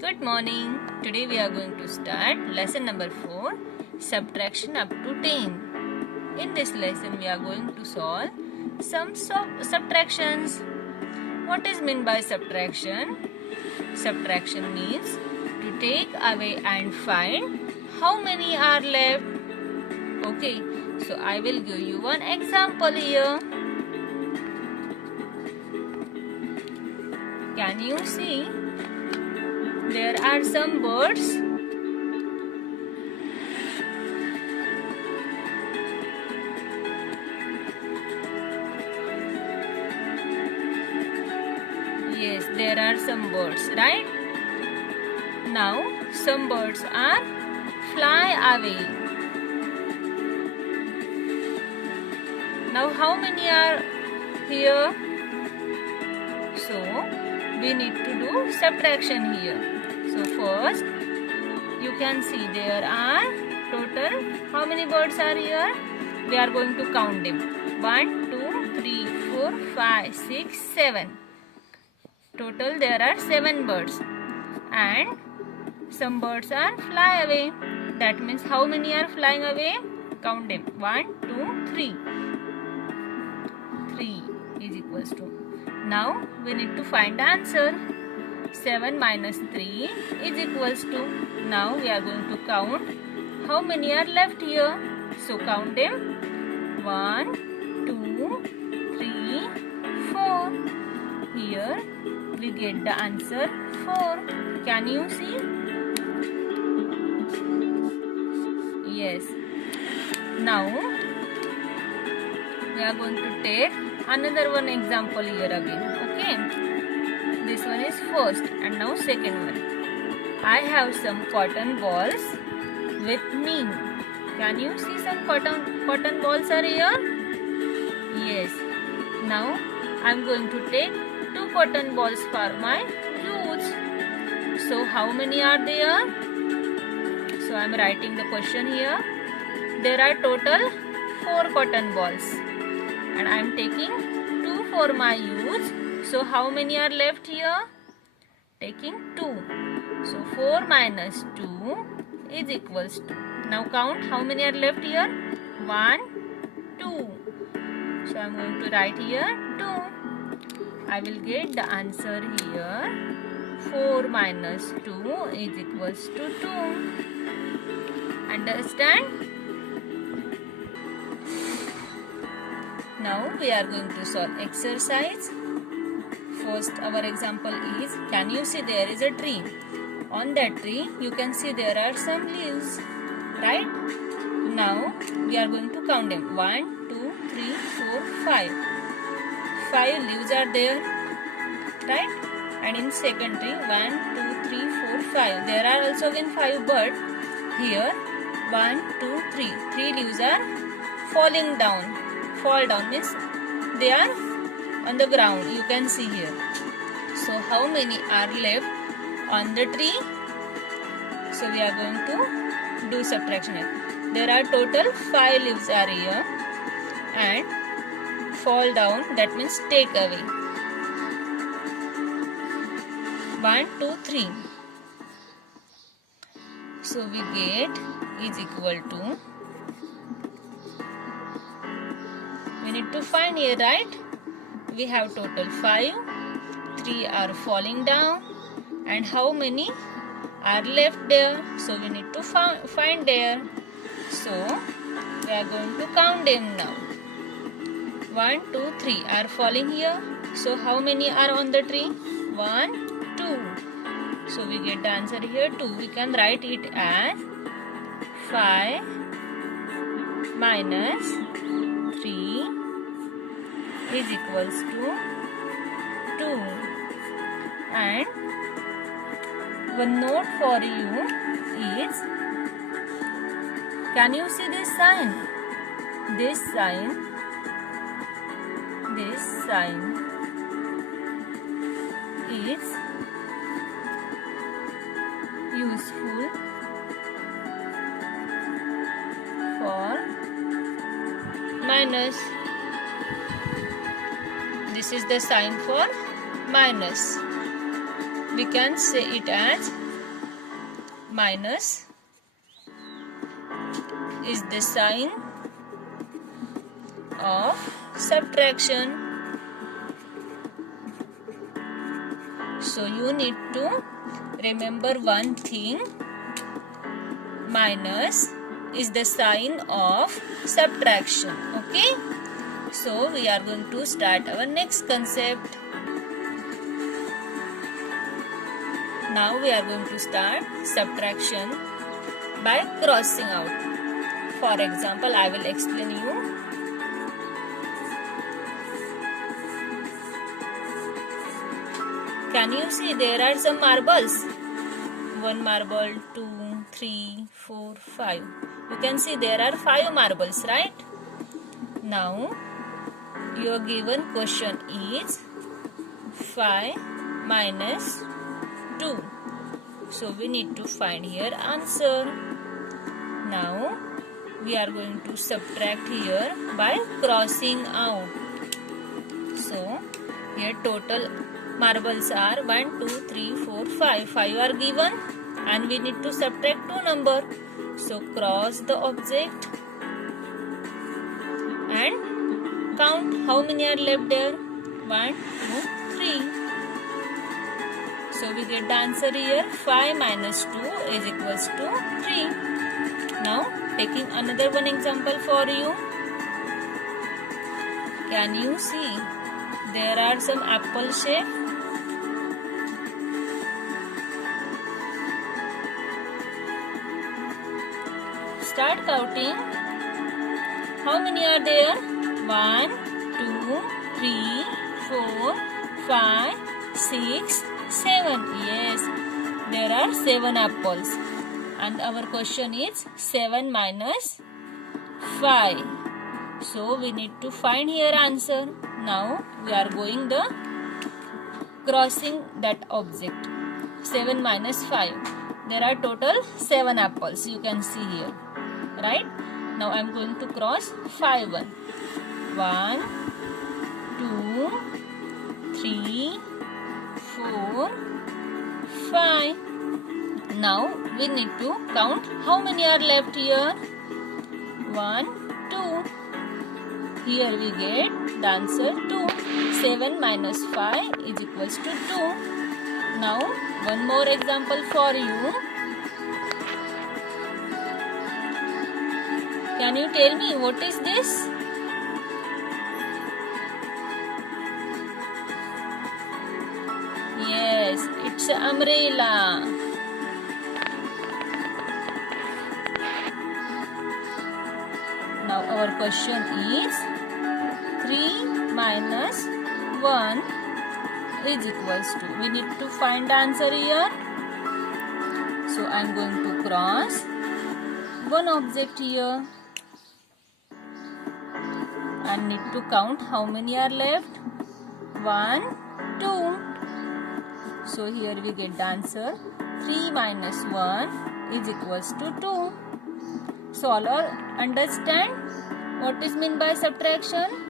Good morning. Today we are going to start lesson number 4, subtraction up to 10. In this lesson we are going to solve some subtractions. What is meant by subtraction? Subtraction means to take away and find how many are left. Okay, so I will give you one example here. Can you see? There are some birds. Yes, there are some birds, right? Now, some birds are fly away. Now, how many are here? So, we need to do subtraction here. So first, you can see there are total, how many birds are here? We are going to count them. 1, 2, 3, 4, 5, 6, 7. Total there are 7 birds. And some birds are fly away. That means how many are flying away? Count them. 1, 2, 3. 3 is equals to. Now we need to find the answer. 7 minus 3 is equals to. Now we are going to count how many are left here. So count them. 1, 2, 3, 4. Here we get the answer 4. Can you see? Yes. Now we are going to take another one example here again. Okay. This one is first and now second one. I have some cotton balls with me. Can you see some cotton balls are here? Yes. Now I am going to take 2 cotton balls for my use. So how many are there? So I am writing the question here. There are total 4 cotton balls and I am taking 2 for my use. So how many are left here? Taking 2. So 4 minus 2 is equals to. Now count how many are left here? 1, 2. So I am going to write here 2. I will get the answer here. 4 minus 2 is equals to 2. Understand? Now we are going to solve exercise. First, our example is, can you see there is a tree? On that tree, you can see there are some leaves, right? Now, we are going to count them. 1, 2, 3, 4, 5. 5 leaves are there, right? And in second tree, 1, 2, 3, 4, 5. There are also again 5, but here, 1, 2, 3. 3 leaves are falling down. Fall down means they are on the ground, you can see here. So how many are left on the tree? So we are going to do subtraction here. There are total 5 leaves are here and fall down, that means take away. 1, 2, 3. So we get is equal to. We need to find here, right? We have total 5, 3 are falling down and how many are left there? So we need to find there. So we are going to count them now. 1, 2, 3 are falling here. So how many are on the tree? 1, 2. So we get the answer here 2. We can write it as 5 minus 3 is equals to 2. And one note for you is, can you see this sign? This sign is useful for minus. This is the sign for minus. We can say it as minus is the sign of subtraction. So you need to remember one thing. Minus is the sign of subtraction. Okay. So we are going to start our next concept. Now we are going to start subtraction by crossing out. For example, I will explain you. Can you see there are some marbles? 1 marble, 2, 3, 4, 5. You can see there are 5 marbles, right? Now, your given question is 5 minus 2. So, we need to find here answer. Now, we are going to subtract here by crossing out. So, here total marbles are 1, 2, 3, 4, 5. 5 are given and we need to subtract 2 numbers. So cross the object and count how many are left there. 1, 2, 3. So we get the answer here. 5 minus 2 is equals to 3. Now taking another one example for you. Can you see? There are some apple shape. Start counting. How many are there? 1, 2, 3, 4, 5, 6, 7. Yes, there are 7 apples. And our question is 7 minus 5. So we need to find here answer. Now we are going the crossing that object. 7 minus 5. There are total 7 apples. You can see here. Right? Now I am going to cross 5 1. 1, 2, 3, 4, 5. Now we need to count how many are left here. 1, 2. Here we get the answer 2. 7 minus 5 is equals to 2. Now one more example for you. Can you tell me what is this? Yes, it's an umbrella. Now our question is 3 minus 1 is equals to. We need to find the answer here. So I am going to cross one object here. And need to count how many are left. 1, 2. So here we get the answer. 3 minus 1 is equals to 2. So all understand what is meant by subtraction?